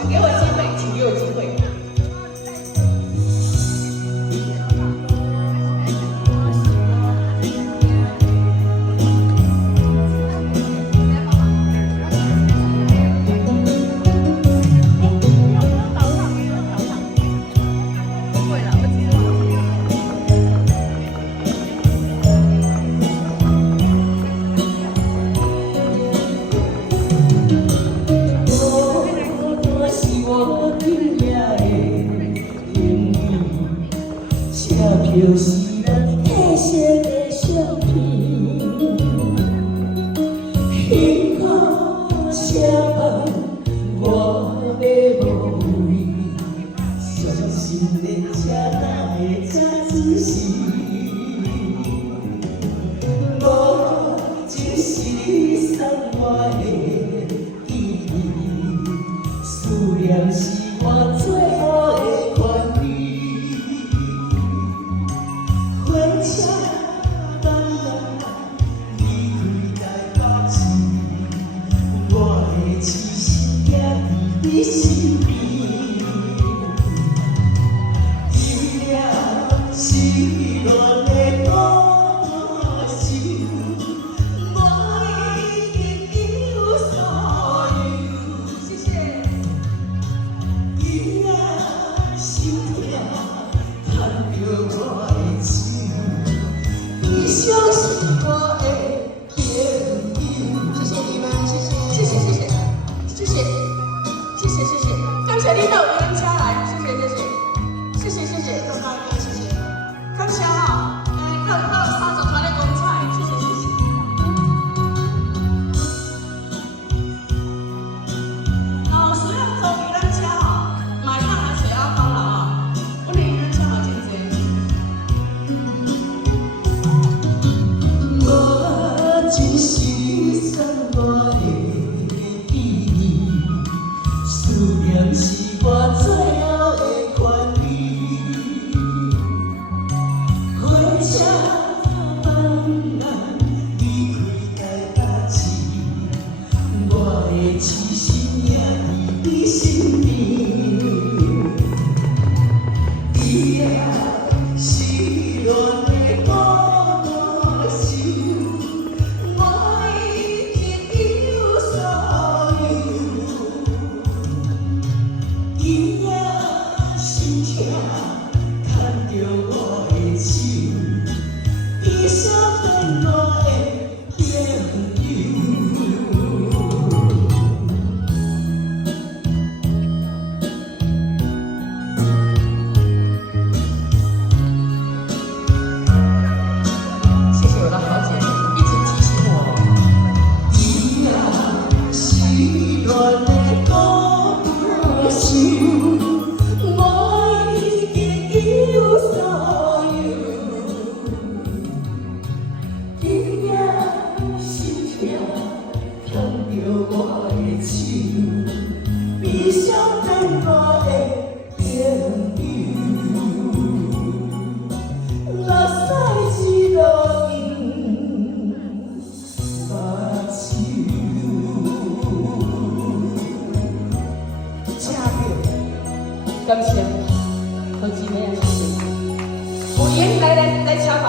请给我机会，请给我机会。就是咱褪色的相片，幸福车梦我要无畏，伤心的车哪会这仔细？我就是你送我的记忆，思念是我最后的权利。你身边，伊了失恋的歌声，我已经有所有。谢谢。伊了心痛，牵着我的手，你像是我的朋友。谢谢你们，谢谢，谢谢，谢谢，谢谢。谢谢，感谢你到无人家来，谢谢，周大哥，谢谢，感谢啊，到三十团的公菜，谢谢。老师要走无人家啊，马上来水阿芳了啊，我们无人家好姐姐。我只是送我的记忆。思念是我最后的权利，火车慢慢离开台北市，我的痴心也伫你身边。伊了失恋的歌声，我已经有所有。伊了心痛，牵着我的手，伊想变我的朋友。谢谢我的好姐妹，一直提醒我。伊了失恋的歌声。我已经有所有，伊了心痛，牵着我的手，你想变我的朋友，落西一路用目手，感谢。好姊妹啊，谢谢。有缘来车头。